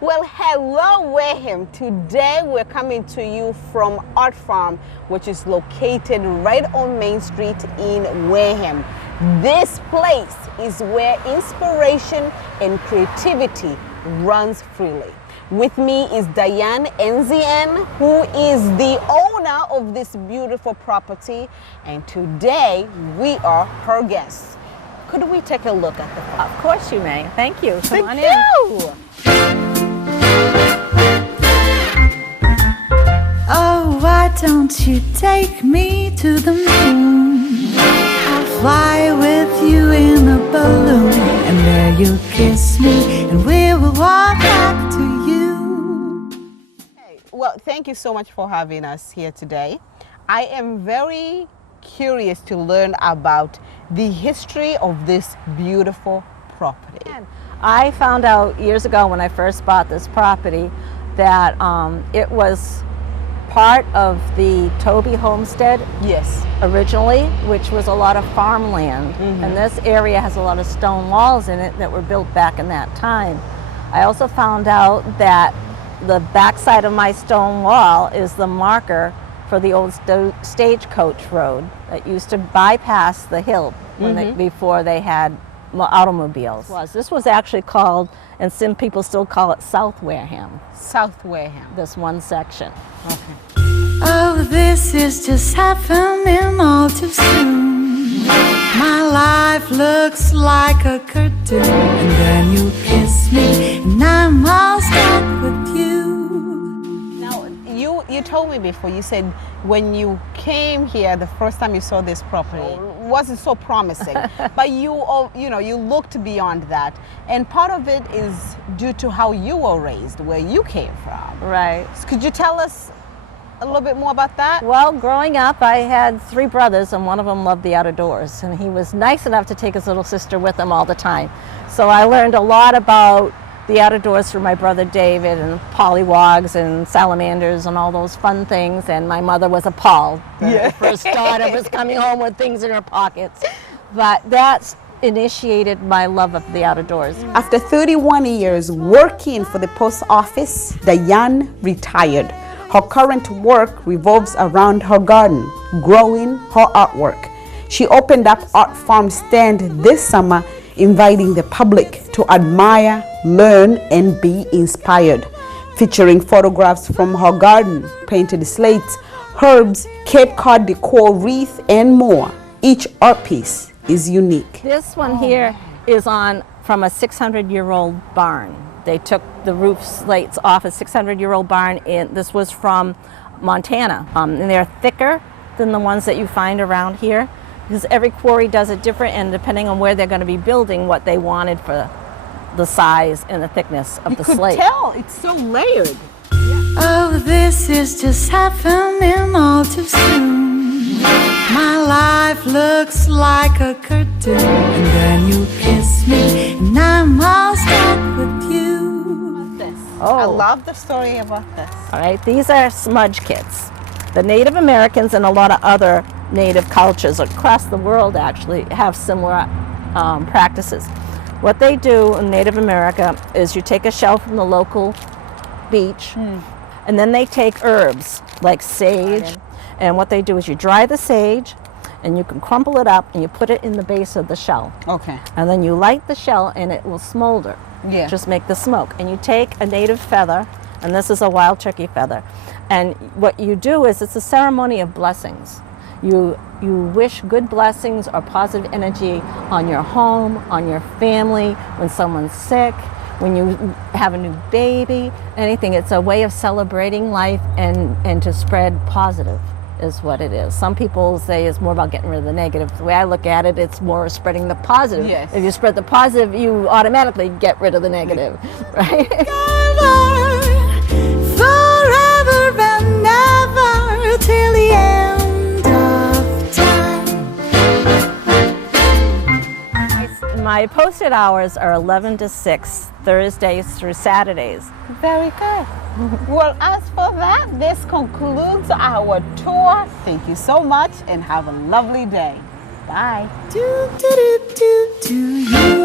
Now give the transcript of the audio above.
Well, hello Wareham. Today we're coming to you from Art Farm, which is located right on Main Street in Wareham. This place is where inspiration and creativity runs freely. With me is Diane Nzn, who is the owner of this beautiful property, and today we are her guests. Could we take a look at the property? Of course you may. Thank you. Come on in. Thank you. Oh, why don't you take me to the moon? I'll fly with you in a balloon, and there you'll kiss me, and we will walk back to you. Hey, well, thank you so much for having us here today. I am very curious to learn about the history of this beautiful property. I found out years ago when I first bought this property that it was part of the Toby homestead. Yes. Originally, which was a lot of farmland. And this area has a lot of stone walls in it that were built back in that time. I also found out that the backside of my stone wall is the marker for the old stagecoach road that used to bypass the hill when before they had automobiles. This was actually called, and some people still call it South Wareham. South Wareham. This one section. Okay. Oh, this is just happening all too soon. My life looks like a cartoon, and then you kiss me, and I'm all stuck with you. Now, you told me before, you said when you came here the first time you saw this property, it wasn't so promising, but you looked beyond that, and part of it is due to how you were raised, where you came from. Right. Could you tell us a little bit more about that? Well, growing up, I had 3 brothers, and one of them loved the outdoors, and he was nice enough to take his little sister with him all the time. So I learned a lot about the outdoors from my brother David, and pollywogs and salamanders and all those fun things, and my mother was appalled. The first daughter was coming home with things in her pockets. But that's initiated my love of the outdoors. After 31 years working for the post office, Diane retired. Her current work revolves around her garden, growing her artwork. She opened up Art Farm stand this summer, inviting the public to admire, learn, and be inspired. Featuring photographs from her garden, painted slates, herbs, Cape Cod decor wreath, and more. Each art piece is unique. This one here is from a 600-year-old barn. They took the roof slates off a 600-year-old barn, and this was from Montana. And they're thicker than the ones that you find around here, because every quarry does it different, and depending on where they're going to be building, what they wanted for the size and the thickness of the slate. You could tell, it's so layered. Oh, this is just happening all too soon. My life looks like a cartoon, and then you kiss me, and I'm all stuck with you. I love the story about this. All right, these are smudge kits. The Native Americans and a lot of other native cultures across the world actually have similar practices. What they do in Native America is you take a shell from the local beach, and then they take herbs like sage, and what they do is you dry the sage, and you can crumple it up, and you put it in the base of the shell. Okay. And then you light the shell, and it will smolder. Yeah. Just make the smoke. And you take a native feather, and this is a wild turkey feather, and what you do is it's a ceremony of blessings. You wish good blessings or positive energy on your home, on your family, when someone's sick, when you have a new baby, anything. It's a way of celebrating life and to spread positive is what it is. Some people say it's more about getting rid of the negative. The way I look at it, it's more spreading the positive. Yes. If you spread the positive, you automatically get rid of the negative, right? Forever and ever till the end of time. My posted hours are 11 to 6, Thursdays through Saturdays. Very good. Well, as for that, this concludes our tour. Thank you so much and have a lovely day. Bye. Do, do, do, do, do you.